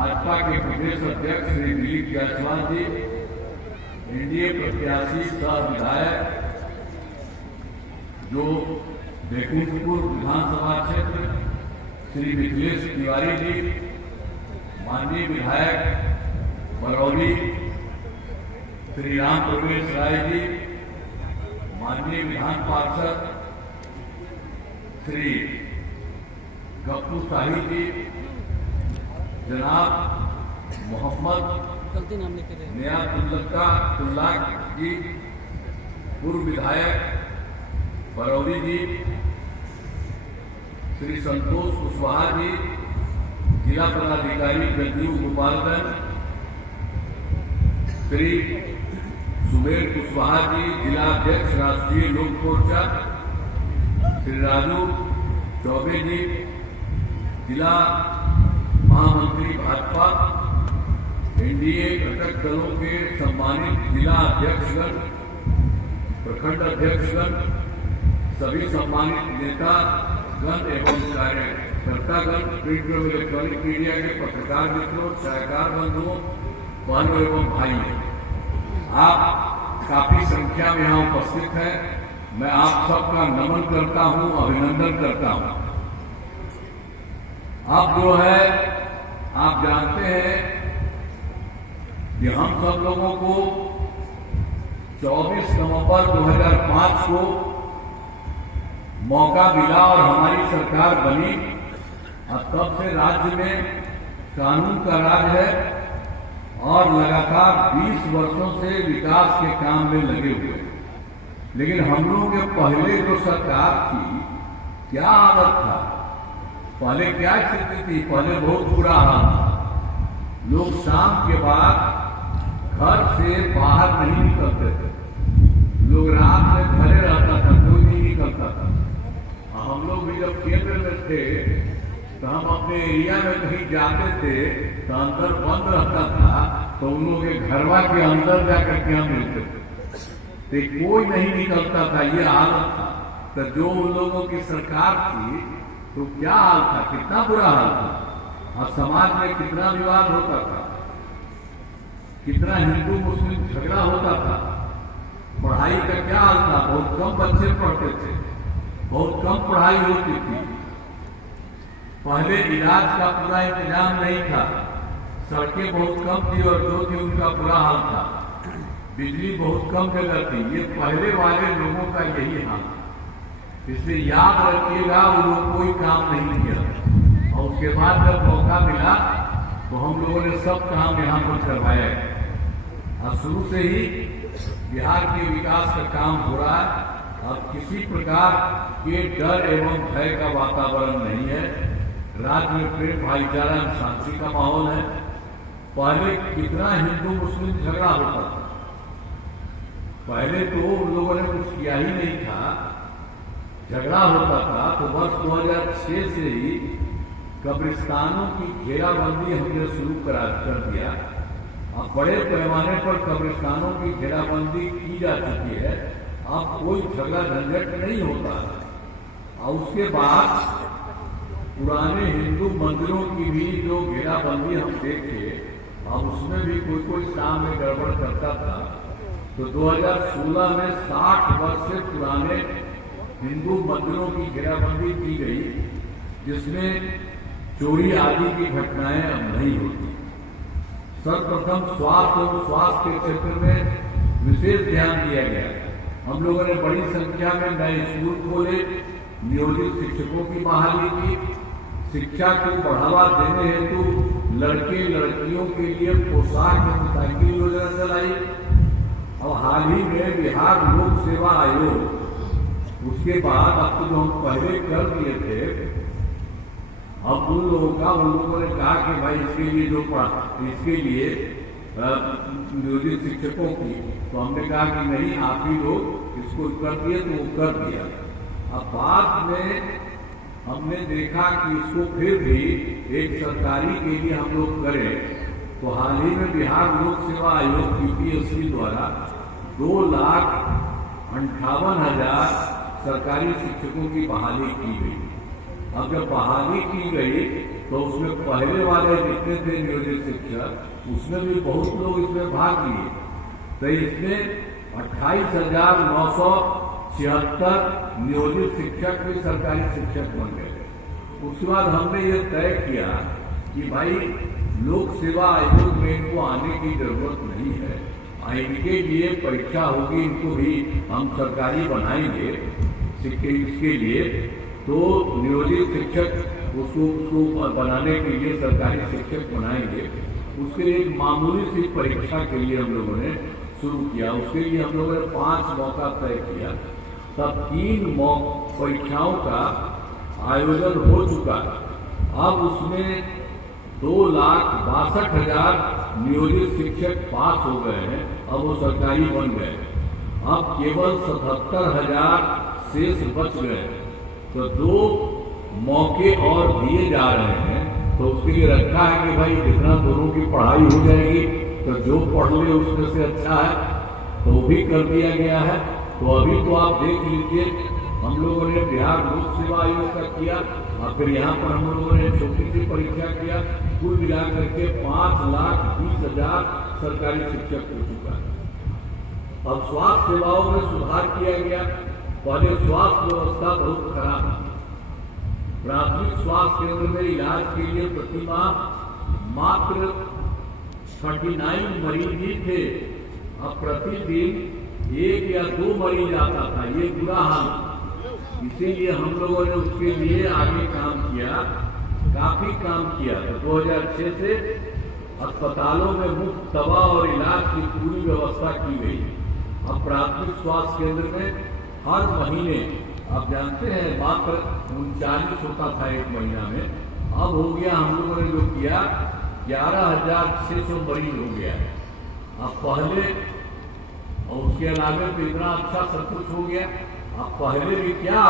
भाजपा के प्रदेश अध्यक्ष श्री दिलीप जायसवाल जी, एनडीए प्रत्याशी सह विधायक जो बैकुंठपुर विधानसभा क्षेत्र श्री मिथिलेश तिवारी जी, माननीय विधायक बरौली श्री राम प्रवेश राय जी, माननीय विधान पार्षद श्री गप्पू साहिब जी, जनाब मोहम्मद नियातुल्लाह जी, पूर्व विधायक बरौली जी, श्री संतोष कुशवाहा जी, जिला पदाधिकारी जदयू गोपालगंज, श्री सुमेर कुशवाहा जी, जिला अध्यक्ष राष्ट्रीय लोक मोर्चा, श्री राजू चौबे जी, जिला महामंत्री भाजपा, एनडीए घटक दलों के सम्मानित जिला अध्यक्षगण, प्रखंड अध्यक्षगण, सभी सम्मानित नेतागण एवं कार्यकर्तागण, प्रिंट एवं इलेक्ट्रॉनिक मीडिया के पत्रकार मित्रों, सहकार बंधुओं, बहनों एवं भाइयों, आप काफी संख्या में यहाँ उपस्थित हैं। मैं आप सबका नमन करता हूँ, अभिनंदन करता हूँ। अब जो है आप जानते हैं कि हम सब लोगों को 24 नवंबर 2005 को मौका मिला और हमारी सरकार बनी और तब से राज्य में कानून का राज है और लगातार 20 वर्षों से विकास के काम में लगे हुए हैं। लेकिन हम लोगों के पहले जो सरकार थी, क्या हालत था, पहले क्या स्थिति थी? पहले बहुत बुरा हाल था। लोग शाम के बाद घर से बाहर नहीं निकलते थे, लोग रात में घरे रहता था, कोई नहीं निकलता था। हम लोग भी जब केंद्र में थे तो हम अपने एरिया में कहीं जाते थे तो अंदर बंद रहता था, तो उन लोगों के घरवा के अंदर जाकर के हम मिलते थे, तो कोई नहीं निकलता था। ये हालत था। तो जो उन लोगों की सरकार थी तो क्या हाल था, कितना बुरा हाल था, और समाज में कितना विवाद होता था, कितना हिंदू मुस्लिम झगड़ा होता था। पढ़ाई का क्या हाल था, बहुत कम बच्चे पढ़ते थे, बहुत कम पढ़ाई होती थी। पहले इलाज का पूरा इंतजाम नहीं था, सड़कें बहुत कम थी और जो थी उनका बुरा हाल था, बिजली बहुत कम जगह थी। ये पहले वाले लोगों का यही हाल, इसलिए याद रखिएगा वो लोग कोई काम नहीं किया। और उसके बाद जब मौका मिला तो हम लोगों ने सब काम यहाँ पर करवाया है और शुरू से ही बिहार के विकास का काम हो रहा है। अब किसी प्रकार के डर एवं भय का वातावरण नहीं है। राज्य में प्रेम, भाईचारा, शांति का माहौल है। पहले कितना हिंदू मुस्लिम झगड़ा होता था, पहले तो उन लोगों ने कुछ किया ही नहीं था, झगड़ा होता था। तो वर्ष 2006 से ही कब्रिस्तानों की घेराबंदी हमने शुरू कर दिया। अब बड़े पैमाने पर कब्रिस्तानों की घेराबंदी की जा चुकी है। अब कोई झगड़ा झंझट नहीं होता है। और उसके बाद पुराने हिंदू मंदिरों की भी जो घेराबंदी हम देखे, अब उसमें भी कोई काम में गड़बड़ करता था। तो 2016 में 60 वर्ष से पुराने हिंदू मंदिरों की घेराबंदी की गई, जिसमें चोरी आदि की घटनाएं अब नहीं होती। सर्वप्रथम स्वास्थ्य और स्वास्थ्य के क्षेत्र में विशेष ध्यान दिया गया। हम लोगों ने बड़ी संख्या में नए स्कूल खोले, नियोजित शिक्षकों की बहाली की, शिक्षा को बढ़ावा देने हेतु लड़के लड़कियों के लिए पोशाक एवं साइकिल योजना चलाई। और हाल ही में बिहार लोक सेवा आयोग, उसके बाद अब तो जो हम पहले कर दिए थे, अब उन लोगों ने कहा कि भाई इसके लिए जो इसके लिए नियोजित शिक्षकों की, तो हमने कहा कि नहीं, आप ही लोग इसको कर दिए, तो वो कर दिया। अब बाद में हमने देखा कि इसको फिर भी एक सरकारी के लिए हम लोग करें, तो हाल ही में बिहार लोक सेवा आयोग यूपीएससी द्वारा 2,58,000 सरकारी शिक्षकों की बहाली की गई। अब जब बहाली की गई तो उसमें पहले वाले जितने थे नियोजित शिक्षक उसमें भी बहुत लोग इसमें भाग लिए। तो इसमें 28,976 नियोजित शिक्षक भी सरकारी शिक्षक बन गए। उसके बाद हमने ये तय किया कि भाई लोक सेवा आयोग में इनको आने की जरूरत नहीं है, इनके लिए परीक्षा होगी, इनको भी हम सरकारी बनाएंगे इसके लिए। तो नियोजित शिक्षक उसको बनाने के लिए सरकारी शिक्षक बनाएंगे। उसके लिए एक मामूली सी परीक्षा के लिए हम लोगों ने शुरू किया। उसके लिए हम लोगों ने 5 मौका तय किया। तब 3 परीक्षाओं का आयोजन हो चुका। अब उसमें 2,62,000 नियोजित शिक्षक पास हो गए हैं, अब वो सरकारी बन गए। अब केवल 77,000 शेष बच गए। तो 2 मौके और दिए जा रहे हैं। तो उसके लिए रखा है कि भाई जितना दोनों की पढ़ाई हो जाएगी तो जो पढ़ ले उसमें से अच्छा है, तो वो भी कर दिया गया है। तो अभी तो आप देख लीजिए, हम लोगों ने बिहार लोक सेवा आयोग का किया और फिर यहाँ पर हम लोगों ने छोटी सी परीक्षा किया। कुल मिलाकर के 5,20,000 सरकारी शिक्षक हो चुका है। अब स्वास्थ्य सेवाओं में सुधार किया गया। पहले स्वास्थ्य व्यवस्था बहुत खराब है। प्राथमिक स्वास्थ्य केंद्र में इलाज के लिए प्रतिमाह मात्र 39 मरीज ही थे। अब प्रतिदिन 1 या 2 मरीज आता था। ये बुरा हाल। इसीलिए हम लोगों ने उसके लिए आगे काम किया, काफी काम किया। तो 2006 से अस्पतालों में मुफ्त दवा और इलाज की पूरी व्यवस्था की गई। अब प्राथमिक स्वास्थ्य केंद्र में हर महीने, आप जानते हैं मात्र 39 होता था एक महीना में, अब हो गया, हम लोगों ने जो किया 11,600 मरीज हो गया। अब पहले और उसके अलावे तो इतना अच्छा सब कुछ हो गया। अब पहले भी क्या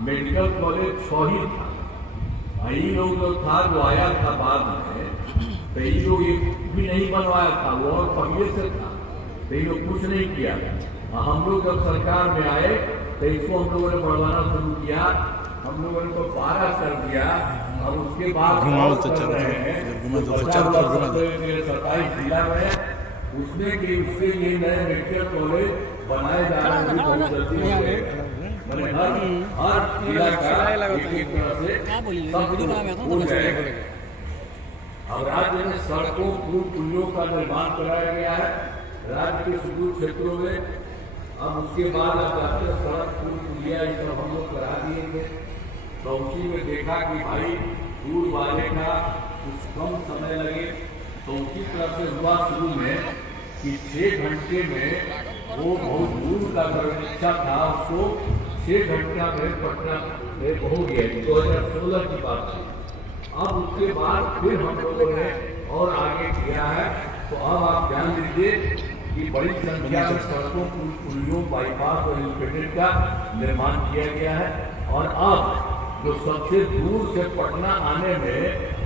मेडिकल कॉलेज 6 ही था। यही लोग जो था जो आया था बाद में, तो ये लोग एक भी नहीं बनवाया था, वो और पहले से था। तो ये लोग कुछ नहीं किया। हम लोग जब सरकार में आए तो इसको हम लोगों ने बढ़वाना शुरू किया। हम लोगों ने तो 12 कर दिया और उसके बाद 27 जिला में उसमें कि उसके लिए नए मेडिकल कॉलेज बनाए जा रहे हैं। बहुत जल्दी हो गए। हर जिला का एक तरह से हो जाएगा। अब राज्य में सड़कों, पुल, पुलियों का निर्माण कराया गया है राज्य के सुदूर क्षेत्रों में। अब उसके बाद अब जाते सड़क, पुल, पुलिया ये सब हम लोग करा दिए थे। तो उसी में देखा कि भाई दूर वाले का कुछ कम समय लगे। तो उसी तरह से हुआ शुरू में कि 6 घंटे में वो बहुत दूर का इच्छा था, उसको 6 घंटा में पटना में हो गया। 2016 की बात थी। अब उसके बाद फिर हम लोगों ने और आगे किया है। तो अब आप ध्यान दीजिए कि बड़ी संख्या में सड़कों, पुलियों, बाईपास और इंटरनेट का निर्माण किया गया है। और अब जो सबसे दूर से पटना आने में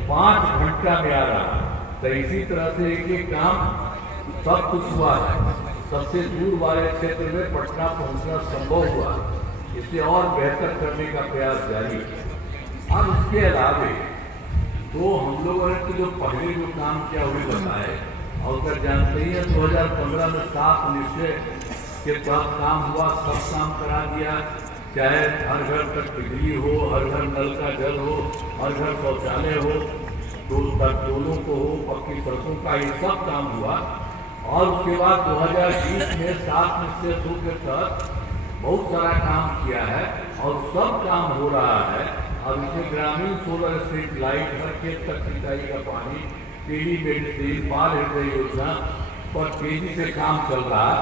5 घंटा में आ रहा है, तो इसी तरह से एक काम सब कुछ हुआ है। सबसे दूर वाले क्षेत्र में पटना पहुंचना संभव हुआ। इसे और बेहतर करने का प्रयास जारी है। अब इसके अलावे तो हम लोगों ने तो जो पहले जो काम किया वही बताए। और अगर जानते ही हैं 2015 में 7 निश्चय के तहत काम हुआ, सब काम करा दिया। चाहे हर घर तक बिजली हो, हर घर नल का जल हो, हर घर शौचालय हो, टोलों को हो, पक्की सड़कों का, ये सब काम हुआ। और उसके बाद 2020 में 7 निश्चय 2 के तहत बहुत सारा काम किया है और सब काम हो रहा है। अब इसमें ग्रामीण सोलर स्ट्रीट लाइट, हर खेत तक सिंचाई का पानी, टेली मेडिसिन, बाल हृदय योजना पर तेजी से काम चल रहा है।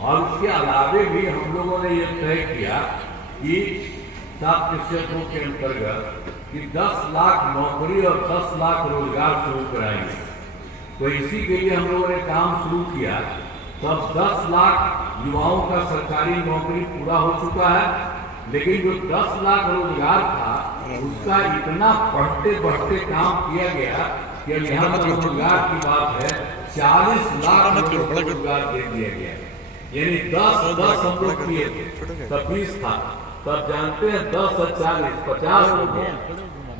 और उसके अलावे भी हम लोगों ने ये तय किया कि 7 निश्चय 2 के अंतर्गत कि 10 लाख नौकरी और 10 लाख रोजगार शुरू कराएंगे। तो इसी के लिए हम लोगों ने काम शुरू किया। तब 10 लाख युवाओं का सरकारी नौकरी पूरा हो चुका है। लेकिन जो 10 लाख रोजगार था उसका इतना बढ़ते बढ़ते काम किया गया कि अब यहाँ पर रोजगार की बात है 40 लाख रोजगार दे दिया गया। यानी 10 हम लोग किए थे, तब 20 था। तो आप जानते हैं 10 से 40-50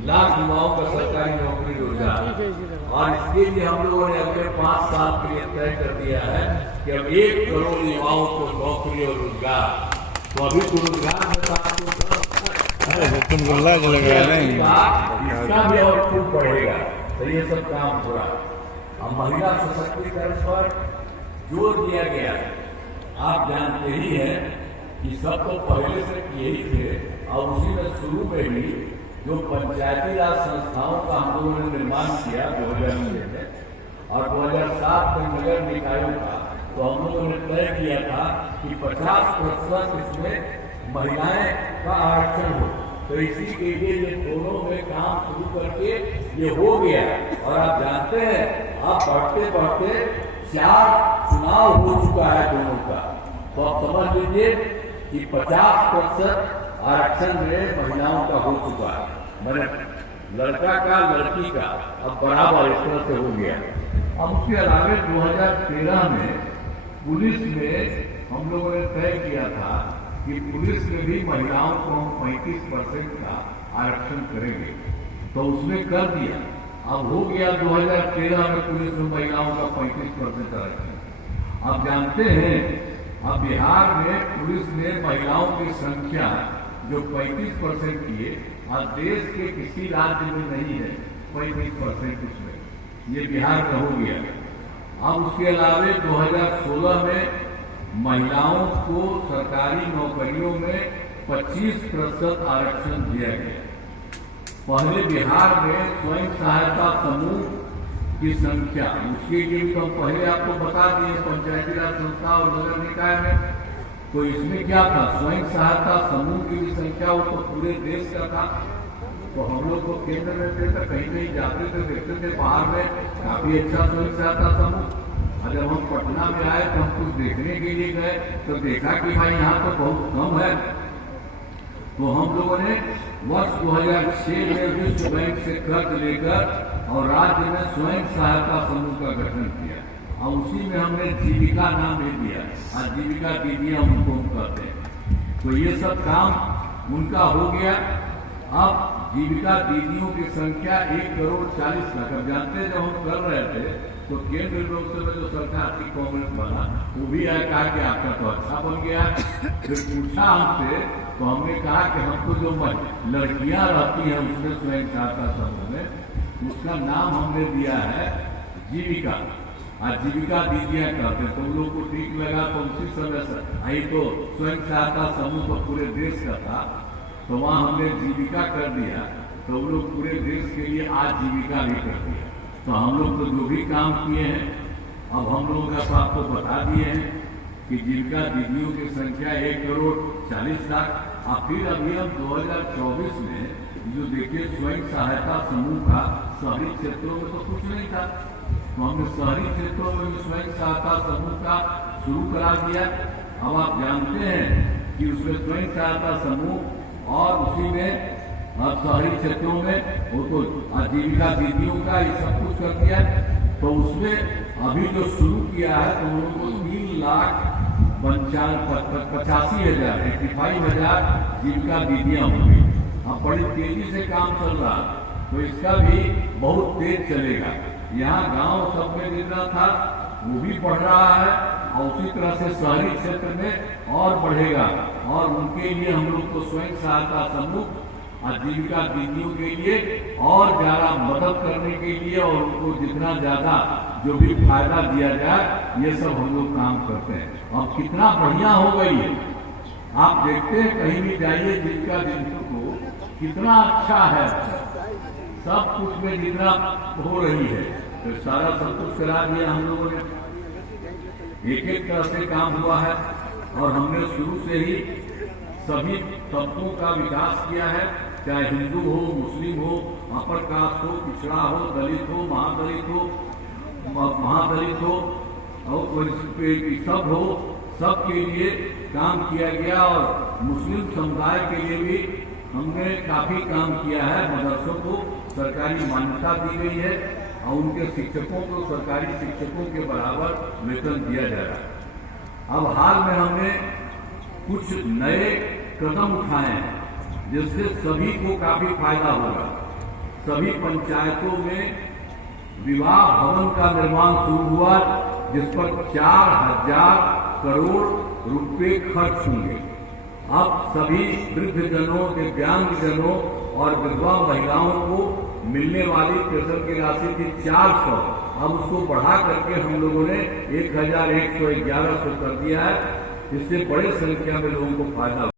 लाख युवाओं का सरकारी नौकरी रोजगार, और इसके लिए हम लोगों ने अगले 5 साल के लिए तय कर दिया है कि अब 1 करोड़ युवाओं को नौकरी और रोजगार। तो अभी तो रोजगार में तो आपको तुमको लाज लग रहा है इसका भी और खूब बढ़ेगा। तो ये सब काम हो रहा है। अब महिला सशक्तिकरण पर जोर दिया गया। आप जानते ही हैं कि सब तो पहले से किए ही थे, और उसी में शुरू में ही जो पंचायती राज संस्थाओं का हम लोगों ने निर्माण किया 2006 में और 2007 में नगर निकायों का, तो हम लोगों ने तय किया था कि 50% इसमें महिलाएं का आरक्षण हो। तो इसी के लिए ये दोनों में काम शुरू करके ये हो गया। और आप जानते हैं आप बढ़ते बढ़ते 4 चुनाव हो चुका है दोनों का। तो आप समझ लीजिए कि 50% आरक्षण में महिलाओं का हो चुका है, मैंने लड़का का लड़की का अब बराबर इस तरह से हो गया। अब उसके अलावा 2013 में पुलिस में हम लोगों ने तय किया था कि पुलिस में भी महिलाओं को हम 35% का आरक्षण करेंगे, तो उसमें कर दिया। अब हो गया 2013 में पुलिस में महिलाओं का 35% आरक्षण। आप जानते हैं अब बिहार में पुलिस में महिलाओं की संख्या जो 35% की है, आज देश के किसी राज्य में नहीं है 35% उसमें, ये बिहार में हो गया। अब उसके अलावा 2016 में महिलाओं को सरकारी नौकरियों में 25% आरक्षण दिया गया। पहले बिहार में स्वयं सहायता समूह की संख्या, उसके लिए भी तो हम पहले आपको बता दिए पंचायती राज संस्था और नगर निकाय में। तो इसमें क्या था, स्वयं सहायता समूह की भी संख्या वो तो पूरे देश का था। तो हम लोग को केंद्र में थे तो कहीं कहीं जाते थे, देखते थे बाहर में काफी अच्छा स्वयं सहायता समूह। और जब हम पटना में आए तो हम कुछ देखने के लिए गए तो देखा कि भाई यहाँ तो बहुत कम है। तो हम लोगों ने वर्ष 2006 में विश्व बैंक से कर्ज लेकर और राज्य में स्वयं सहायता समूह का गठन किया, और उसी में हमने जीविका नाम दे दिया। आज जीविका दीदियां उनको हम कहते हैं। तो ये सब काम उनका हो गया। अब जीविका दीदियों की संख्या 1,40,00,000। अब जानते हैं जब हम कर रहे थे तो केंद्र लोकसभा में जो सरकार की कांग्रेस बना, वो भी आया कहा कि आपका तो अच्छा बन गया। फिर पूछा हमसे तो हमने कहा कि हमको जो लड़कियां रहती हैं उसमें स्वयं सहायता समूह में, उसका नाम हमने दिया है जीविका। आज जीविका दीदियां कहते हैं। तो उन लोग को ठीक लगा तो उसी समय से आई, तो स्वयं सहायता समूह तो पूरे देश का था, तो वहां हमने जीविका कर दिया। तो उन लोग पूरे देश के लिए आज जीविका भी कर दिया। तो हम लोग तो जो भी काम किए हैं अब हम लोगों का तो आपको बता दिए हैं कि जीविका दीदियों की संख्या 1,40,00,000। और फिर अभी हम 2024 में जो देखिए स्वयं सहायता समूह का शहरी क्षेत्रों में तो कुछ नहीं था, तो हमने शहरी क्षेत्रों में भी स्वयं सहायता समूह का शुरू करा दिया। अब आप जानते हैं कि उसमें स्वयं सहायता समूह और उसी में शहरी क्षेत्रों में वो तो आजीविका दीदियों का ये सब कुछ कर दिया। तो उसमें अभी जो शुरू किया है तो उनको 3,85,000 85,000 जीविका दीदियां होंगी। अब बड़ी तेजी से काम चल रहा, तो इसका भी बहुत तेज चलेगा। यहाँ गांव सब में जितना था वो भी बढ़ रहा है, और उसी तरह से शहरी क्षेत्र में और बढ़ेगा। और उनके लिए हम लोग को स्वयं सहायता समूह आजीविका दीदियों के लिए और ज्यादा मदद करने के लिए और उनको जितना ज्यादा जो भी फायदा दिया जाए, ये सब हम लोग काम करते हैं। अब कितना बढ़िया हो गई है, आप देखते हैं कहीं भी जाइए जीविका दीदियों को कितना अच्छा है, सब कुछ में जितना हो रही है तो सारा सब कुछ करा दिया हम लोगों ने। एक एक तरह से काम हुआ है, और हमने शुरू से ही सभी तबकों का विकास किया है, चाहे हिंदू हो, मुस्लिम हो, अपर कास्ट हो, पिछड़ा हो, दलित हो, महादलित हो और सब हो, सबके लिए काम किया गया। और मुस्लिम समुदाय के लिए भी हमने काफी काम किया है। मदरसों को सरकारी मान्यता दी गई है और उनके शिक्षकों को सरकारी शिक्षकों के बराबर वेतन दिया जा रहा है। अब हाल में हमने कुछ नए कदम उठाए हैं जिससे सभी को काफी फायदा होगा। सभी पंचायतों में विवाह भवन का निर्माण शुरू हुआ, जिस पर 4,000 करोड़ रुपए खर्च होंगे। अब सभी वृद्धजनों, दिव्यांगजनों और विधवा महिलाओं को मिलने वाली पेंशन की राशि थी 400, अब उसको बढ़ा करके हम लोगों ने 1,111 कर दिया है। इससे बड़ी संख्या में लोगों को फायदा